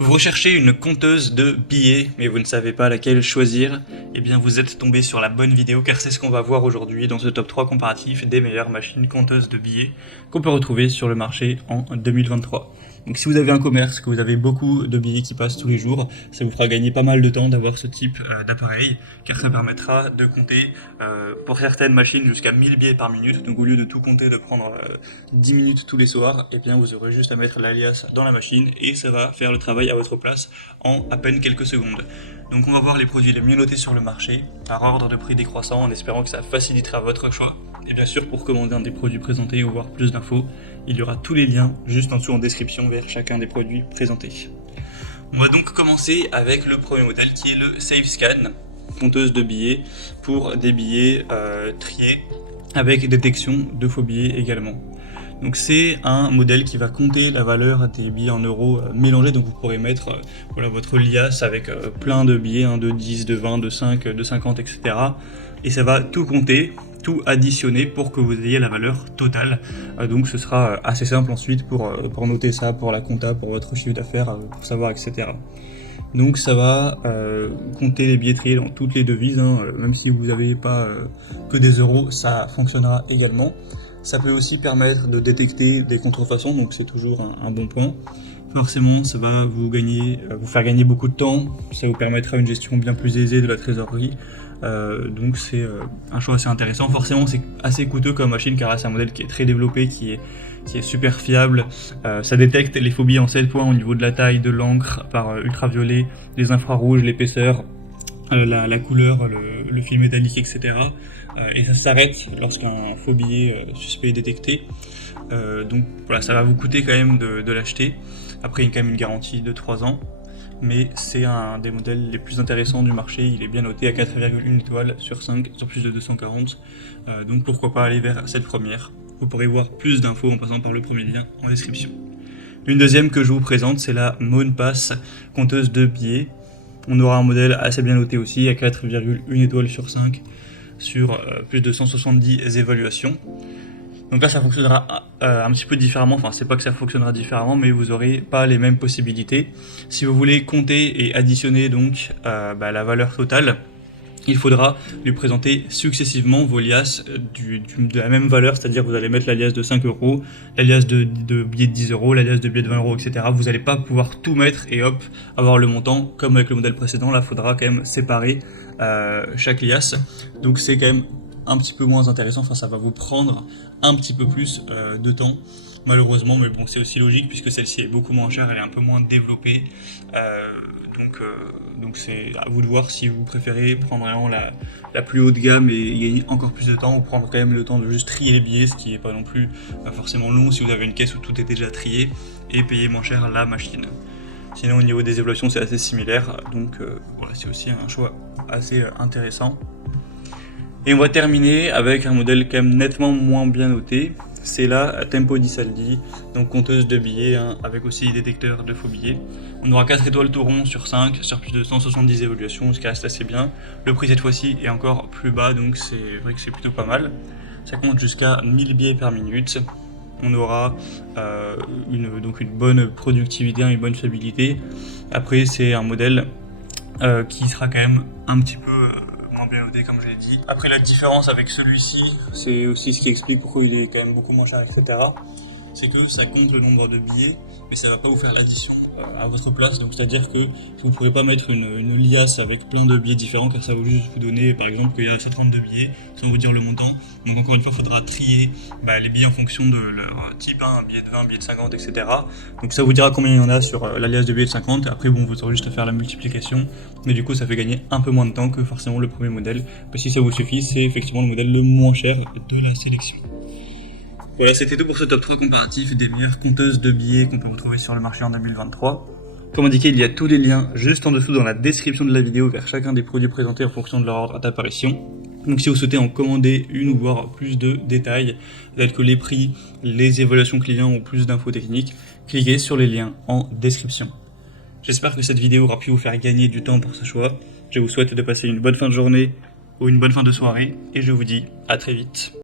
Vous recherchez une compteuse de billets, mais vous ne savez pas laquelle choisir? Eh bien, vous êtes tombé sur la bonne vidéo, car c'est ce qu'on va voir aujourd'hui dans ce top 3 comparatif des meilleures machines compteuses de billets qu'on peut retrouver sur le marché en 2023. Donc si vous avez un commerce, que vous avez beaucoup de billets qui passent tous les jours, ça vous fera gagner pas mal de temps d'avoir ce type d'appareil, car ça permettra de compter pour certaines machines jusqu'à 1000 billets par minute. Donc au lieu de tout compter, de prendre 10 minutes tous les soirs, eh bien vous aurez juste à mettre l'alias dans la machine et ça va faire le travail à votre place en à peine quelques secondes. Donc on va voir les produits les mieux notés sur le marché, par ordre de prix décroissant, en espérant que ça facilitera votre choix. Et bien sûr, pour commander un des produits présentés ou voir plus d'infos, il y aura tous les liens juste en dessous en description vers chacun des produits présentés. On va donc commencer avec le premier modèle qui est le SafeScan, compteuse de billets pour des billets triés avec détection de faux billets également. Donc c'est un modèle qui va compter la valeur des billets en euros mélangés, donc vous pourrez mettre voilà, votre liasse avec plein de billets, de 10, de 20, de 5, de 50, etc. Et ça va tout compter, tout additionner pour que vous ayez la valeur totale. Donc ce sera assez simple ensuite pour noter ça, pour la compta, pour votre chiffre d'affaires, pour savoir, etc. Donc ça va compter les billetteries dans toutes les devises, même si vous n'avez pas que des euros, ça fonctionnera également. Ça peut aussi permettre de détecter des contrefaçons, donc c'est toujours un bon point. Forcément, ça va vous faire gagner beaucoup de temps, ça vous permettra une gestion bien plus aisée de la trésorerie. Donc c'est un choix assez intéressant. Forcément, c'est assez coûteux comme machine car c'est un modèle qui est très développé, qui est super fiable. Ça détecte les faux billets en 7 points au niveau de la taille, de l'encre, par ultraviolet, les infrarouges, l'épaisseur, la couleur, le fil métallique, etc. Et ça s'arrête lorsqu'un faux billet suspect est détecté. Donc voilà, ça va vous coûter quand même de l'acheter. Après, il y a quand même une garantie de 3 ans. Mais c'est un des modèles les plus intéressants du marché. Il est bien noté à 4,1 étoiles sur 5, sur plus de 240. Donc pourquoi pas aller vers cette première. Vous pourrez voir plus d'infos en passant par le premier lien en description. Une deuxième que je vous présente, c'est la Moonpass, compteuse de billets. On aura un modèle assez bien noté aussi, à 4,1 étoiles sur 5, sur plus de 170 évaluations. Donc là ça fonctionnera un petit peu différemment, enfin c'est pas que ça fonctionnera différemment, mais vous n'aurez pas les mêmes possibilités. Si vous voulez compter et additionner donc la valeur totale, il faudra lui présenter successivement vos liasses de la même valeur, c'est-à-dire vous allez mettre la liasse de 5 euros, la liasse de billets de 10 euros, la liasse de billets de 20 euros, etc. Vous n'allez pas pouvoir tout mettre et hop, avoir le montant, comme avec le modèle précédent. Là, il faudra quand même séparer chaque liasse. Donc c'est quand même un petit peu moins intéressant, enfin ça va vous prendre un petit peu plus de temps, malheureusement, mais bon, c'est aussi logique puisque celle-ci est beaucoup moins chère, elle est un peu moins développée. Donc c'est à vous de voir si vous préférez prendre vraiment la plus haute gamme et gagner encore plus de temps, ou prendre quand même le temps de juste trier les billets, ce qui n'est pas non plus forcément long si vous avez une caisse où tout est déjà trié, et payer moins cher la machine. Sinon au niveau des évaluations c'est assez similaire, donc voilà, c'est aussi un choix assez intéressant. Et on va terminer avec un modèle quand même nettement moins bien noté, c'est la Tempo di Saldi, donc compteuse de billets, avec aussi détecteur de faux billets. On aura 4 étoiles tout rond sur 5, sur plus de 170 évaluations, ce qui reste assez bien. Le prix cette fois-ci est encore plus bas, donc c'est vrai que c'est plutôt pas mal. Ça compte jusqu'à 1000 billets par minute. On aura donc une bonne productivité, une bonne fiabilité. Après c'est un modèle qui sera quand même un petit peu moins bien noté comme je l'ai dit. Après la différence avec celui-ci, c'est aussi ce qui explique pourquoi il est quand même beaucoup moins cher, etc. C'est que ça compte le nombre de billets, mais ça va pas vous faire l'addition à votre place. Donc c'est-à-dire que vous ne pourrez pas mettre une liasse avec plein de billets différents, car ça va juste vous donner par exemple qu'il y a 132 billets sans vous dire le montant. Donc encore une fois, il faudra trier les billets en fonction de leur type, un billet de 20, billet de 50, etc. Donc ça vous dira combien il y en a sur la liasse de billets de 50. Après bon, vous aurez juste à faire la multiplication, mais du coup ça fait gagner un peu moins de temps que forcément le premier modèle. Mais si ça vous suffit, c'est effectivement le modèle le moins cher de la sélection. Voilà, c'était tout pour ce top 3 comparatif des meilleures compteuses de billets qu'on peut retrouver sur le marché en 2023. Comme indiqué, il y a tous les liens juste en dessous dans la description de la vidéo vers chacun des produits présentés en fonction de leur ordre d'apparition. Donc si vous souhaitez en commander une ou voir plus de détails, tels que les prix, les évaluations clients ou plus d'infos techniques, cliquez sur les liens en description. J'espère que cette vidéo aura pu vous faire gagner du temps pour ce choix. Je vous souhaite de passer une bonne fin de journée ou une bonne fin de soirée et je vous dis à très vite.